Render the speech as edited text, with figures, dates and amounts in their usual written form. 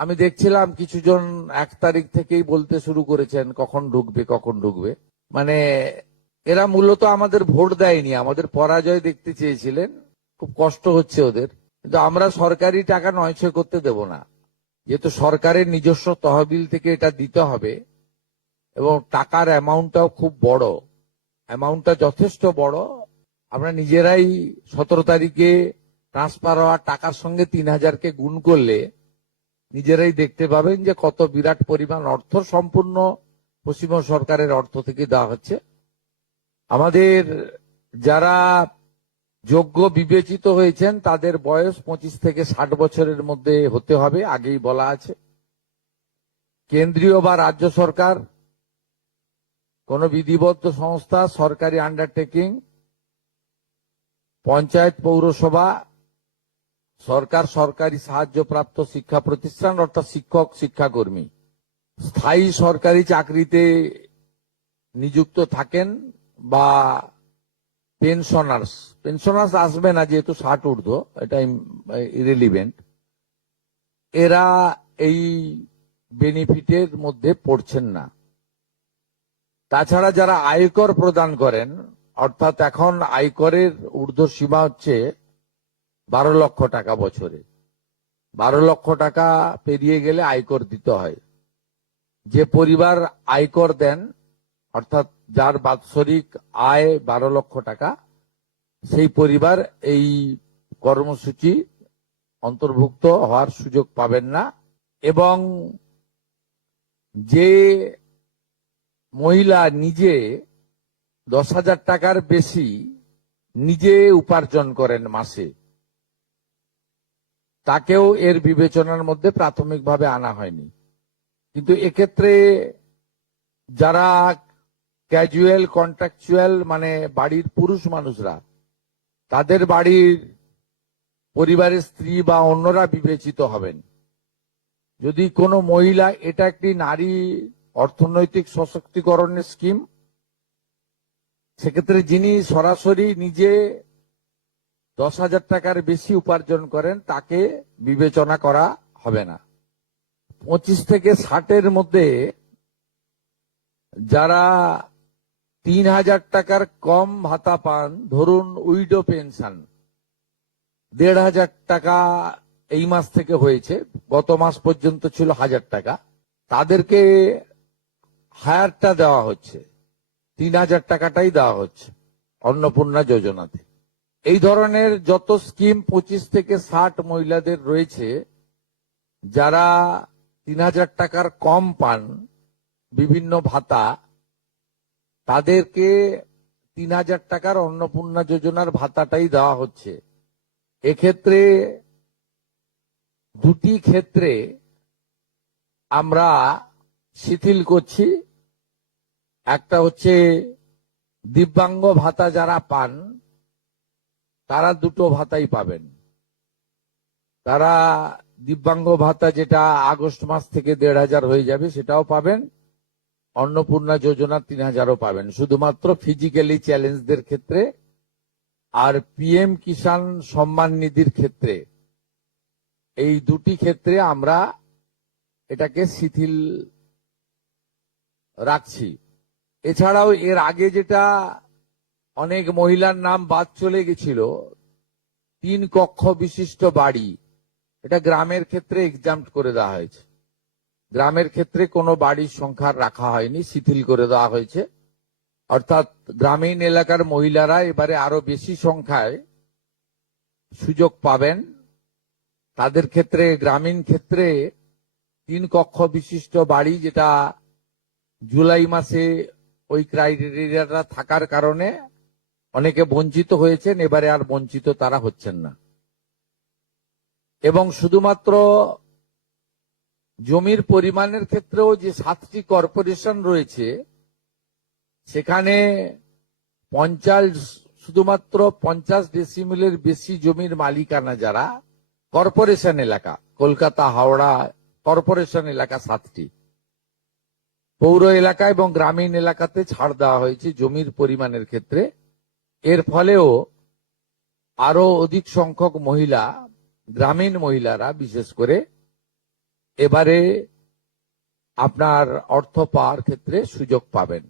আমি দেখছিলাম কিছুজন 1 তারিখ থেকেই বলতে শুরু করেছেন কখন ঢুকবে কখন ঢুকবে। মানে এরা মূলত আমাদের ভোট দেয়নি, আমাদের পরাজয় দেখতে চেয়েছিলেন। খুব কষ্ট হচ্ছে ওদের, কিন্তু আমরা সরকারি টাকা নয়ছয় করতে দেব না, যেহেতু সরকারের নিজস্ব তহবিল থেকে এটা দিতে হবে এবং টাকার অ্যামাউন্টটাও খুব বড়, অ্যামাউন্টটা যথেষ্ট বড়। আমরা নিজেরাই 17 তারিখে ট্রান্সফার হওয়া টাকার সঙ্গে 3000কে গুণ করলে নিজেরাই দেখতে পাবেন যে কত বিরাট পরিমাণ অর্থ সম্পূর্ণ পশ্চিমবঙ্গ সরকারের অর্থ থেকে দেওয়া হচ্ছে। আমাদের যারা যোগ্য বিবেচিত হয়েছেন তাদের বয়স 25 থেকে 60 বছরের মধ্যে হতে হবে, আগেই বলা আছে। কেন্দ্রীয় বা রাজ্য সরকার, কোন বিধিবদ্ধ সংস্থা, সরকারি আন্ডারটেকিং, পঞ্চায়েত, পৌরসভা, সরকার, সরকারি সাহায্যপ্রাপ্ত শিক্ষা প্রতিষ্ঠান অর্থাৎ শিক্ষক শিক্ষাকর্মী স্থায়ী সরকারি চাকরিতে নিযুক্ত থাকেন বা পেনশনার্স আসবে না যেহেতু 60 ঊর্ধ্ব, এটা ইরেলিভেন্ট, এরা এই বেনিফিটের মধ্যে পড়ছেন না। তাছাড়া যারা আয়কর প্রদান করেন, অর্থাৎ এখন আয়করের ঊর্ধ্ব সীমা হচ্ছে 12 লক্ষ টাকা বছরে। 12 লক্ষ টাকা পেরিয়ে গেলে আয়কর দিতে হয়। যে পরিবার আয়কর দেন, অর্থাৎ যার বাৎসরিক আয় 12 লক্ষ টাকা, সেই পরিবার এই কর্মসূচি অন্তর্ভুক্ত হওয়ার সুযোগ পাবেন না। এবং যে মহিলা নিজে 10,000 টাকার বেশি নিজে উপার্জন করেন মাসে, তাকেও এর বিবেচনার মধ্যে প্রাথমিকভাবে আনা হয়নি। কিন্তু এক্ষেত্রে যারা ক্যাজুয়াল কন্ট্রাকচুয়াল, মানে বাড়ির পুরুষ মানুষরা, তাদের বাড়ির পরিবারের স্ত্রী বা অন্যরা বিবেচিত হবেন। যদি কোনো মহিলা, এটা একটি নারী অর্থনৈতিক সশক্তিকরণের স্কিম, সেক্ষেত্রে যিনি সরাসরি নিজে 10,000 টাকার বেশি উপার্জন করেন তাকে বিবেচনা করা হবে না। 25 থেকে 60-এর মধ্যে যারা 3,000 টাকার কম ভাতা পান, ধরুন উইডো পেনশন 1,500 টাকা এই মাস থেকে হয়েছে, গত মাস পর্যন্ত ছিল 1,000 টাকা, তাদেরকে হায়ারটা দেওয়া হচ্ছে, 3,000 টাকাটাই দেওয়া হচ্ছে অন্নপূর্ণা যোজনাতে। এই ধরনের যত স্কিম 25 থেকে 60 মহিলাদের রয়েছে, যারা 3,000 টাকার কম পান বিভিন্ন ভাতা, তাদেরকে 3,000 টাকার অন্নপূর্ণা যোজনার ভাতাটাই দেওয়া হচ্ছে। এক্ষেত্রে দুটি ক্ষেত্রে আমরা শিথিল করছি। একটা হচ্ছে দিব্যাঙ্গ ভাতা যারা পান তারা দুটো ভাতাই পাবেন। তারা দিব্যাঙ্গ ভাতা যেটা আগস্ট মাস থেকে 1,500 হয়ে যাবে সেটাও পাবেন, অন্নপূর্ণা যোজনা 3,000ও পাবেন, শুধুমাত্র ফিজিক্যালি চ্যালেঞ্জদের ক্ষেত্রে। আর পিএম কিষাণ সম্মান নিধির ক্ষেত্রে, এই দুটি ক্ষেত্রে আমরা এটাকে শিথিল রাখছি। এছাড়াও এর আগে যেটা অনেক মহিলার নাম বাদ চলে গেছিল, 3 কক্ষ বিশিষ্ট বাড়ি, এটা গ্রামের ক্ষেত্রে এক্সাম্পট করে দেওয়া হয়েছে। গ্রামের ক্ষেত্রে কোনো বাড়ির সংখ্যা রাখা হয়নি, শিথিল করে দেওয়া হয়েছে। অর্থাৎ গ্রামীণ এলাকার মহিলারা এবারে আরো বেশি সংখ্যায় সুযোগ পাবেন। তাদের ক্ষেত্রে, গ্রামীণ ক্ষেত্রে 3 কক্ষ বিশিষ্ট বাড়ি, যেটা জুলাই মাসে ওই ক্রাইটেরিয়াটা থাকার কারণে অনেকে বঞ্চিত হয়েছেন, এবারে আর বঞ্চিত তারা হচ্ছেন না। এবং শুধুমাত্র জমির পরিমাণের ক্ষেত্রেও যে 7টি কর্পোরেশন রয়েছে, সেখানে শুধুমাত্র 50 ডেসিমেলের বেশি জমির মালিকানা যারা কর্পোরেশন এলাকা, কলকাতা, হাওড়া কর্পোরেশন এলাকা 7টি, পৌর এলাকা এবং গ্রামীণ এলাকাতে ছাড় দেওয়া হয়েছে জমির পরিমাণের ক্ষেত্রে। এর ফলেও আরো অধিক সংখ্যক মহিলা, গ্রামীণ মহিলারা বিশেষ করে, এবারে আপনার অর্থ পাওয়ার ক্ষেত্রে সুযোগ পাবেন।